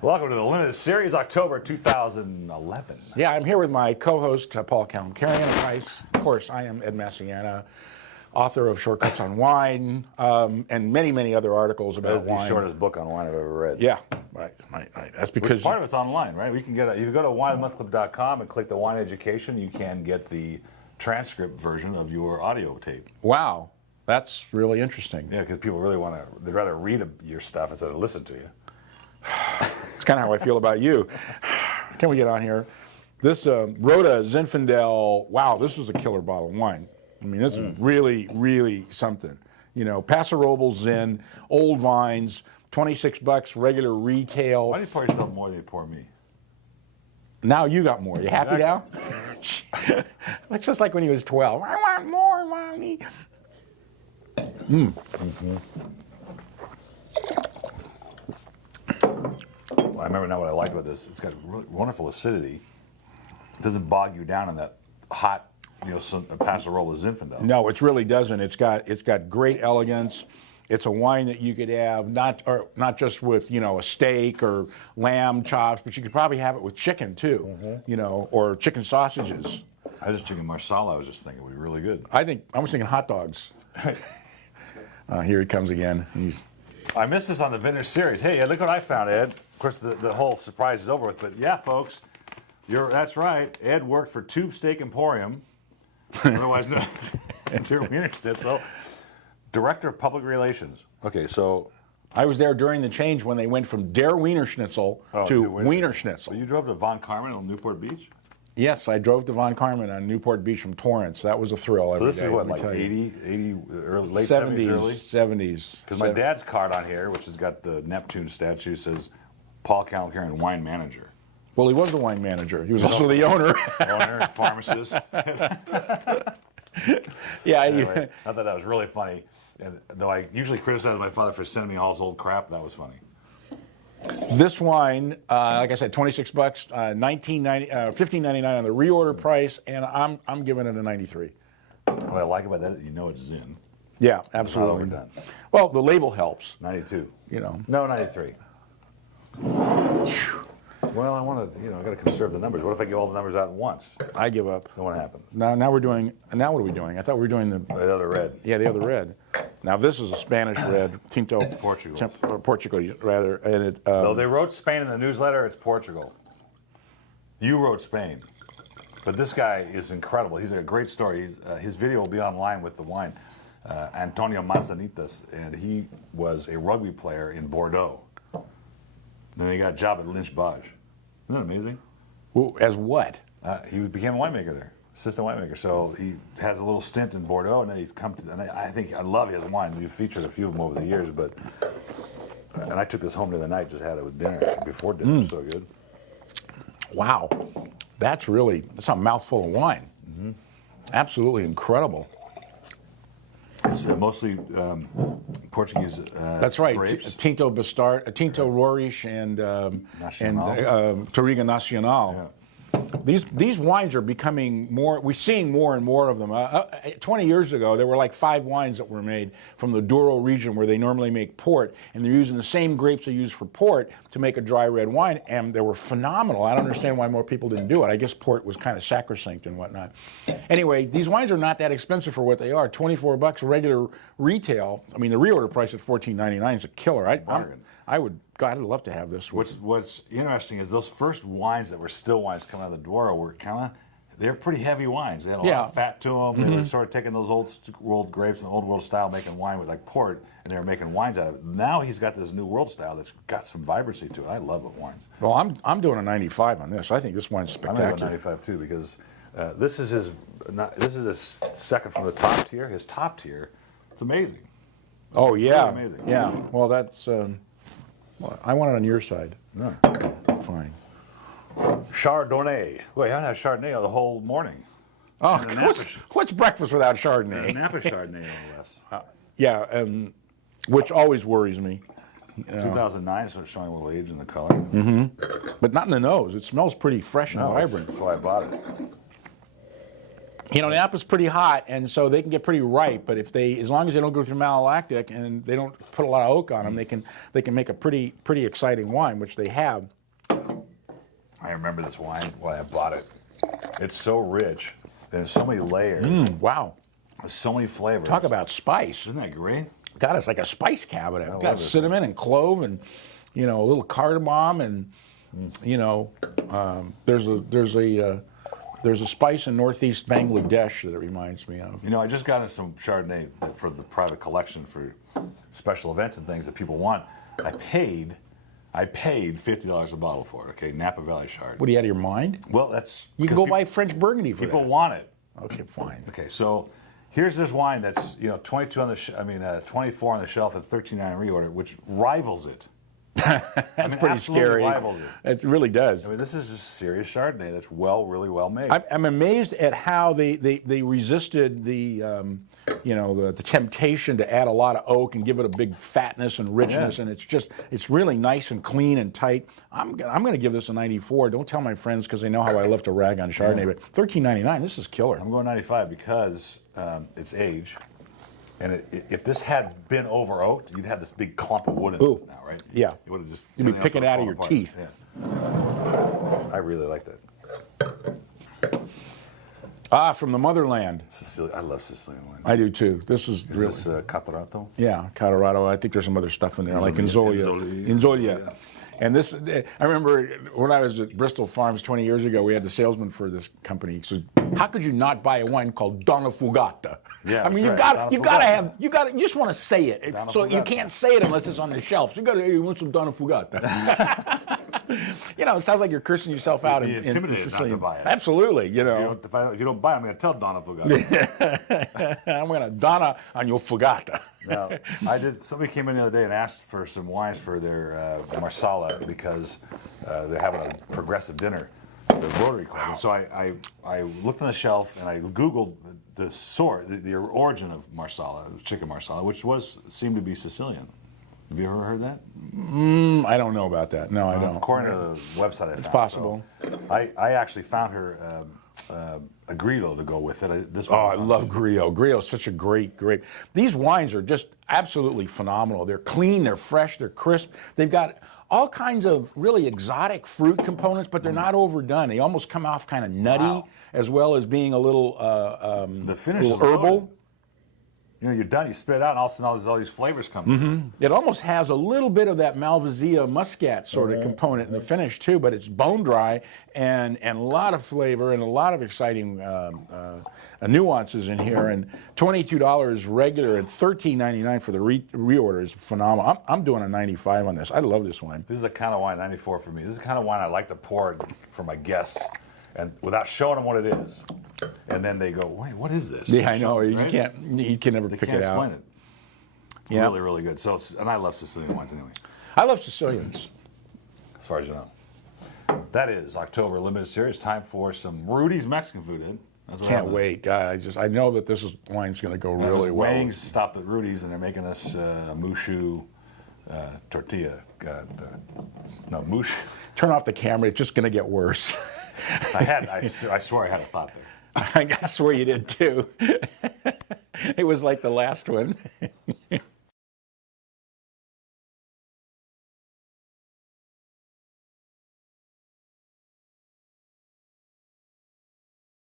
Welcome to the Limited Series, October 2011. Yeah, I'm here with my co-host, Paul Kalamkarian. Of course, I am Ed Massiana, author of Shortcuts on Wine, and many, many other articles about That's the wine. shortest book on wine I've ever read. Yeah, right. That's because Part of it's online, right? We can get if you go to winemonthclub.com and click the wine education, you can get the transcript version of your audio tape. wow, that's really interesting. Yeah, because people really want to, they'd rather read your stuff instead of listen to you. It's kind of how I feel about you. Can we get on here? This Rhoda Zinfandel, wow, this was a killer bottle of wine. I mean, this is really, really something. You know, Paso Robles Zin, old vines, $26 regular retail. Why do you pour yourself more than you pour me? Now you got more. You happy now? Looks just like when he was 12. I want more, Mommy. Well, I remember now what I like about this. It's got really wonderful acidity. It doesn't bog you down in that hot, Paso Robles Zinfandel. No, it really doesn't. It's got great elegance. It's a wine that you could have not just with a steak or lamb chops, but you could probably have it with chicken too, or chicken sausages. I just chicken marsala. I was just thinking would be really good. I was thinking hot dogs. Here he comes again. I missed this on the Vintage Series. Hey, look what I found, Ed. Of course, the whole surprise is over with, but yeah, folks, that's right. Ed worked for Tube Steak Emporium, otherwise known as Der Wiener Schnitzel, Director of Public Relations. Okay, so I was there during the change when they went from Der Wiener Schnitzel to Wiener Schnitzel. So you drove to Von Carmen on Newport Beach? Yes, I drove to Von Carmen on Newport Beach from Torrance. That was a thrill every day. So this is what, like 80, early, late 70s, early? 70s. Because my dad's card on here, which has got the Neptune statue, says Paul Kalamkarian, wine manager. Well, he was the wine manager. He was also the owner. Owner, pharmacist. Yeah. Anyway, I thought that was really funny. And though I usually criticize my father for sending me all his old crap, that was funny. This wine, like I said, $26, $15.99 on the reorder price, and I'm giving it a 93. What I like about that, it's Zin. Yeah, absolutely. Not overdone. Well, the label helps. 92. No, 93. Well, I want to, I got to conserve the numbers. What if I give all the numbers out at once? I give up. Then what happens? Now what are we doing? I thought we were doing the other red. Yeah, the other red. Now this is a Spanish red, Tinto. Portugal. Portugal, rather. And it. Though they wrote Spain in the newsletter, it's Portugal. You wrote Spain. But this guy is incredible. He's a great story. His video will be online with the wine. Antonio Mazzanitas, and he was a rugby player in Bordeaux. Then he got a job at Lynch Bages. Isn't that amazing? Well, as what? He became a winemaker there, assistant winemaker. So he has a little stint in Bordeaux, and then he's come to. And I love his wine. We've featured a few of them over the years, and I took this home the other night. Just had it with dinner before dinner. It was so good. Wow, that's a mouthful of wine. Absolutely incredible. It's mostly Portuguese. That's right. Grapes. Tinto Bastard, Tinto Roriz, and Touriga Nacional. Yeah. These wines are becoming more. We're seeing more and more of them. 20 years ago, there were like 5 wines that were made from the Douro region, where they normally make port, and they're using the same grapes they use for port to make a dry red wine, and they were phenomenal. I don't understand why more people didn't do it. I guess port was kind of sacrosanct and whatnot. Anyway, these wines are not that expensive for what they are. $24 regular retail. I mean, the reorder price at $14.99 is a killer. I'd love to have this. What's interesting is those first wines that were still wines coming out of the Douro were they're pretty heavy wines. They had a lot of fat to them. They were sort of taking those old world grapes and old world style, making wine with like port, and they were making wines out of it. Now he's got this new world style that's got some vibrancy to it. I love it, wines. Well, I'm doing a 95 on this. I think this wine's spectacular. I'm going to 95 too, because this is his second from the top tier. His top tier, it's amazing. Oh yeah, really amazing. Yeah. Well, that's. I want it on your side. No. Fine. Chardonnay. Well, you haven't had Chardonnay the whole morning. Oh, what's breakfast without Chardonnay? Napa Chardonnay, no less. Yeah, which always worries me. 2009, so it's showing a little age in the color. But not in the nose. It smells pretty fresh and vibrant. That's why I bought it. You know, Napa's pretty hot, and so they can get pretty ripe. But if they, as long as they don't go through malolactic and they don't put a lot of oak on them, they can make a pretty exciting wine, which they have. I remember this wine when I bought it. It's so rich. There's so many layers. Wow, There's so many flavors. talk about spice. Isn't that great? God, it's like a spice cabinet. It's got love this. cinnamon and clove, and a little cardamom, and there's a spice in northeast Bangladesh that it reminds me of. You know, I just got in some Chardonnay for the private collection for special events and things that people want. I paid $50 a bottle for it. Okay, Napa Valley Chard. What, are you out of your mind? Well, that's You can go buy French Burgundy for people that. want it. Okay, fine. Okay, so here's this wine that's 22 on the 24 on the shelf at $13.9 reorder, which rivals it. That's pretty absolutely scary. rivals it. It really does. I mean, this is a serious Chardonnay that's really well made. I'm amazed at how they resisted the the temptation to add a lot of oak and give it a big fatness and richness, Yeah. and it's really nice and clean and tight. I'm going to give this a 94. Don't tell my friends because they know how I love to rag on Chardonnay, but $13.99, this is killer. I'm going 95 because it's age. And if this had been over oaked, you'd have this big clump of wood in it now, right? Yeah. It would have just. You'd be everything else picking would have out of your fallen teeth. apart. Yeah. I really like that. From the motherland. Sicilian. I love Sicilian wine. I do too. This is Is really. this Catarratto? Yeah, Colorado. I think there's some other stuff in there, like Inzolia. Inzolia. And this, I remember when I was at Bristol Farms 20 years ago, we had the salesman for this company. He said, "How could you not buy a wine called Donna Fugata?" Yeah, I mean, that's right. you just want to say it. Donna So you Fugata. can't say it unless it's on the shelf. So you got to, hey, you want some Donna Fugata? It sounds like you're cursing yourself out You'd in be intimidated not to Sicilian. buy it. Absolutely, If you don't buy it, I'm going to tell Donna Fugata. I'm going to Donna on your Fugata. Now, somebody came in the other day and asked for some wines for their Marsala because they're having a progressive dinner, the Rotary Club. And so I looked on the shelf and I Googled the origin of Marsala, chicken Marsala, which seemed to be Sicilian. Have you ever heard that? I don't know about that. No, I don't. According to the website I found. It's possible. So I actually found her a Grillo to go with it. I love Grillo. Grillo's such a great. These wines are just absolutely phenomenal. They're clean, they're fresh, they're crisp. They've got all kinds of really exotic fruit components, but they're not overdone. They almost come off kind of nutty, as well as being a little the finish little is herbal. loaded. You're done. You spit it out, and all of a sudden all these flavors come. through. It almost has a little bit of that Malvasia muscat sort of component in the finish too, but it's bone dry and a lot of flavor and a lot of exciting nuances in here. And $22 regular and $13.99 for the reorder is phenomenal. I'm doing a 95 on this. I love this wine. This is the kind of wine 94 for me. This is the kind of wine I like to pour for my guests, and without showing them what it is, and then they go, "Wait, what is this?" Yeah, I know. Right? You can never They pick can't it out. explain it. Yeah. Really, really good. So, and I love Sicilian wines anyway, I love Sicilians. as far as you know. That is October limited series. Time for some Rudy's Mexican food. Ed. That's what Can't happened. wait, God! I know that this wine's going to go really well. Wings stopped at Rudy's, and they're making us a mushu tortilla. No mushu. Turn off the camera; it's just going to get worse. I swear I had a thought there. I swear you did too. It was like the last one.